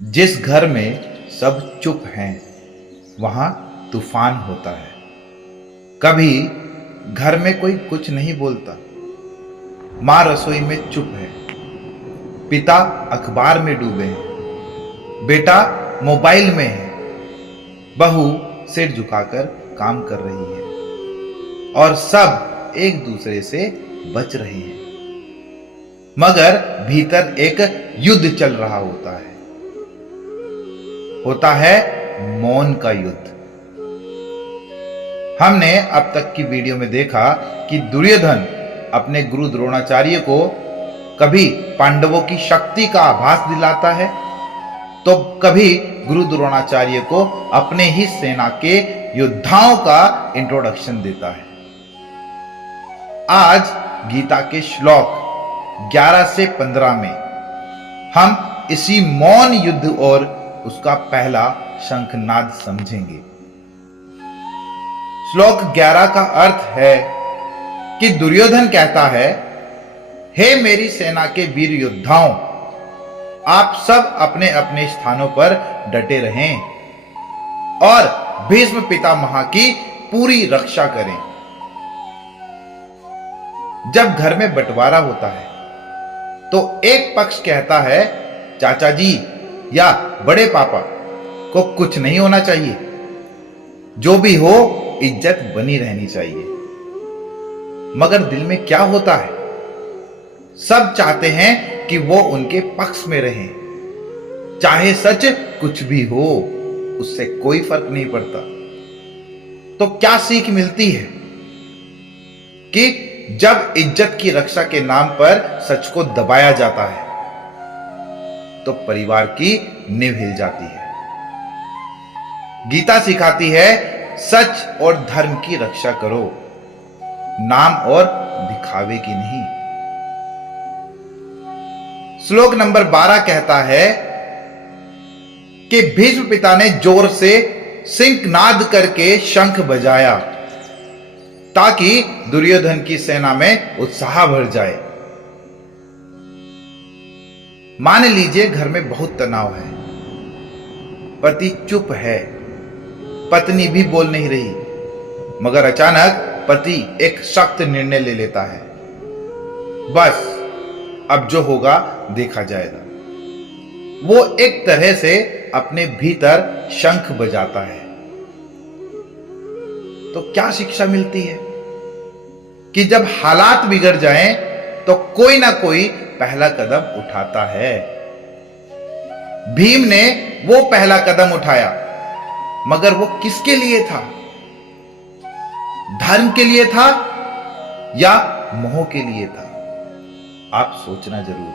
जिस घर में सब चुप हैं वहां तूफान होता है। कभी घर में कोई कुछ नहीं बोलता। माँ रसोई में चुप है, पिता अखबार में डूबे हैं, बेटा मोबाइल में है, बहू सिर झुकाकर काम कर रही है और सब एक दूसरे से बच रहे हैं, मगर भीतर एक युद्ध चल रहा होता है मौन का युद्ध। हमने अब तक की वीडियो में देखा कि दुर्योधन अपने गुरु द्रोणाचार्य को कभी पांडवों की शक्ति का आभास दिलाता है तो कभी गुरु द्रोणाचार्य को अपने ही सेना के योद्धाओं का इंट्रोडक्शन देता है। आज गीता के श्लोक 11 से 15 में हम इसी मौन युद्ध और उसका पहला शंखनाद समझेंगे। श्लोक 11 का अर्थ है कि दुर्योधन कहता है, हे मेरी सेना के वीर योद्धाओं, आप सब अपने अपने स्थानों पर डटे रहें और भीष्म पितामह की पूरी रक्षा करें। जब घर में बंटवारा होता है तो एक पक्ष कहता है, चाचा जी या बड़े पापा को कुछ नहीं होना चाहिए, जो भी हो इज्जत बनी रहनी चाहिए। मगर दिल में क्या होता है? सब चाहते हैं कि वो उनके पक्ष में रहें, चाहे सच कुछ भी हो, उससे कोई फर्क नहीं पड़ता। तो क्या सीख मिलती है कि जब इज्जत की रक्षा के नाम पर सच को दबाया जाता है तो परिवार की नींव हिल जाती है। गीता सिखाती है, सच और धर्म की रक्षा करो, नाम और दिखावे की नहीं। श्लोक नंबर 12 कहता है कि भीष्म पिता ने जोर से सिंहनाद करके शंख बजाया ताकि दुर्योधन की सेना में उत्साह भर जाए। मान लीजिए घर में बहुत तनाव है, पति चुप है, पत्नी भी बोल नहीं रही, मगर अचानक पति एक सख्त निर्णय ले लेता है, बस अब जो होगा देखा जाएगा। वो एक तरह से अपने भीतर शंख बजाता है। तो क्या शिक्षा मिलती है कि जब हालात बिगड़ जाएं तो कोई ना कोई पहला कदम उठाता है। भीम ने वो पहला कदम उठाया, मगर वो किसके लिए था? धर्म के लिए था या मोह के लिए था? आप सोचना जरूर।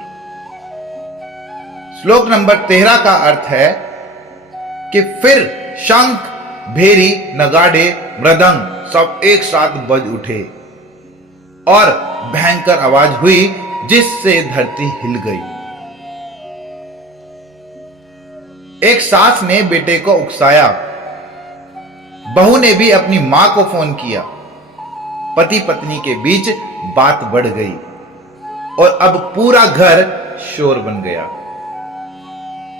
श्लोक नंबर 13 का अर्थ है कि फिर शंख, भेरी, नगाड़े, मृदंग सब एक साथ बज उठे और भयंकर आवाज हुई जिससे धरती हिल गई। एक सास ने बेटे को उकसाया, बहू ने भी अपनी मां को फोन किया। पति पत्नी के बीच बात बढ़ गई और अब पूरा घर शोर बन गया।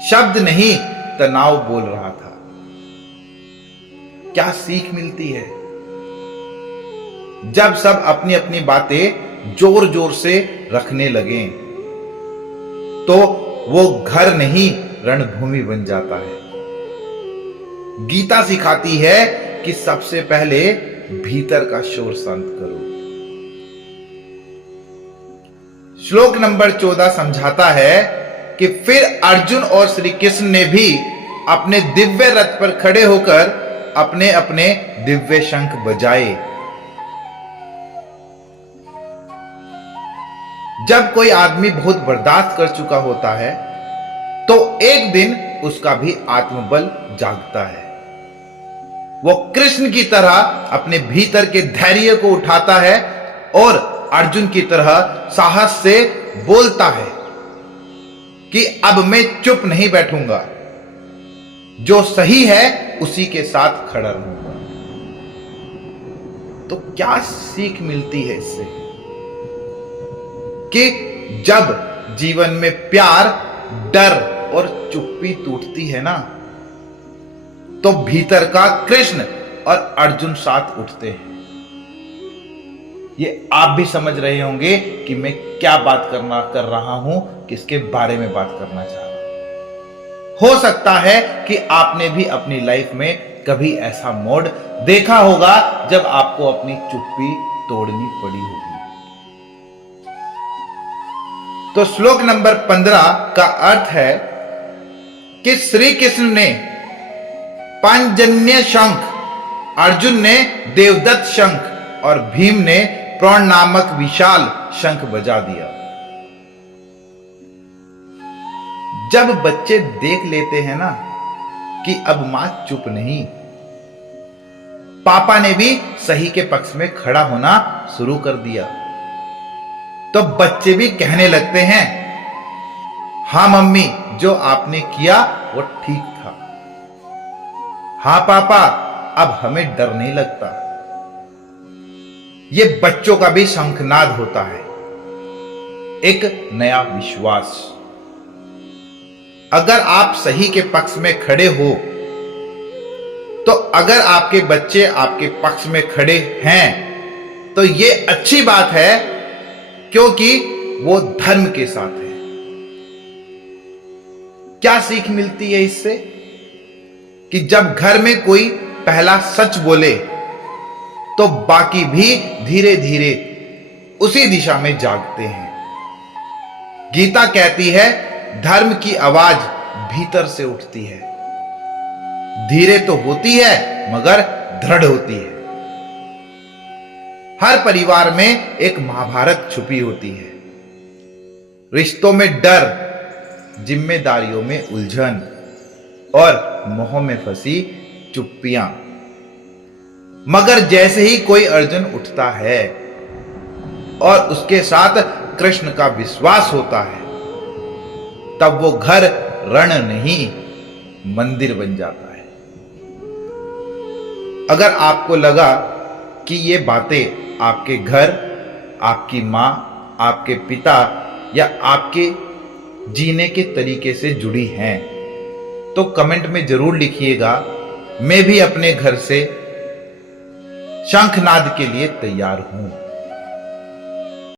शब्द नहीं, तनाव बोल रहा था। क्या सीख मिलती है? जब सब अपनी अपनी बातें जोर जोर से रखने लगे तो वो घर नहीं रणभूमि बन जाता है। गीता सिखाती है कि सबसे पहले भीतर का शोर शांत करो। श्लोक नंबर 14 समझाता है कि फिर अर्जुन और श्री कृष्ण ने भी अपने दिव्य रथ पर खड़े होकर अपने अपने दिव्य शंख बजाए। जब कोई आदमी बहुत बर्दाश्त कर चुका होता है तो एक दिन उसका भी आत्मबल जागता है। वो कृष्ण की तरह अपने भीतर के धैर्य को उठाता है और अर्जुन की तरह साहस से बोलता है कि अब मैं चुप नहीं बैठूंगा, जो सही है उसी के साथ खड़ा रहूंगा। तो क्या सीख मिलती है इससे? कि जब जीवन में प्यार, डर और चुप्पी टूटती है ना, तो भीतर का कृष्ण और अर्जुन साथ उठते हैं। ये आप भी समझ रहे होंगे कि मैं क्या बात कर रहा हूं, किसके बारे में बात करना चाह रहा हूं। हो सकता है कि आपने भी अपनी लाइफ में कभी ऐसा मोड देखा होगा जब आपको अपनी चुप्पी तोड़नी पड़ी होगी। तो श्लोक नंबर 15 का अर्थ है कि श्री कृष्ण ने पांचजन्य शंख, अर्जुन ने देवदत्त शंख और भीम ने प्रण नामक विशाल शंख बजा दिया। जब बच्चे देख लेते हैं ना कि अब मां चुप नहीं, पापा ने भी सही के पक्ष में खड़ा होना शुरू कर दिया, तो बच्चे भी कहने लगते हैं, हां मम्मी, जो आपने किया वो ठीक था। हां पापा, अब हमें डर नहीं लगता। ये बच्चों का भी शंखनाद होता है, एक नया विश्वास। अगर आप सही के पक्ष में खड़े हो, तो अगर आपके बच्चे आपके पक्ष में खड़े हैं तो ये अच्छी बात है, क्योंकि वो धर्म के साथ है। क्या सीख मिलती है इससे? कि जब घर में कोई पहला सच बोले तो बाकी भी धीरे धीरे उसी दिशा में जागते हैं। गीता कहती है, धर्म की आवाज भीतर से उठती है, धीरे तो होती है मगर दृढ़ होती है। हर परिवार में एक महाभारत छुपी होती है। रिश्तों में डर, जिम्मेदारियों में उलझन और मोह में फंसी चुप्पियां। मगर जैसे ही कोई अर्जुन उठता है और उसके साथ कृष्ण का विश्वास होता है, तब वो घर रण नहीं मंदिर बन जाता है। अगर आपको लगा कि ये बातें आपके घर, आपकी मां, आपके पिता या आपके जीने के तरीके से जुड़ी हैं, तो कमेंट में जरूर लिखिएगा। मैं भी अपने घर से शंखनाद के लिए तैयार हूं।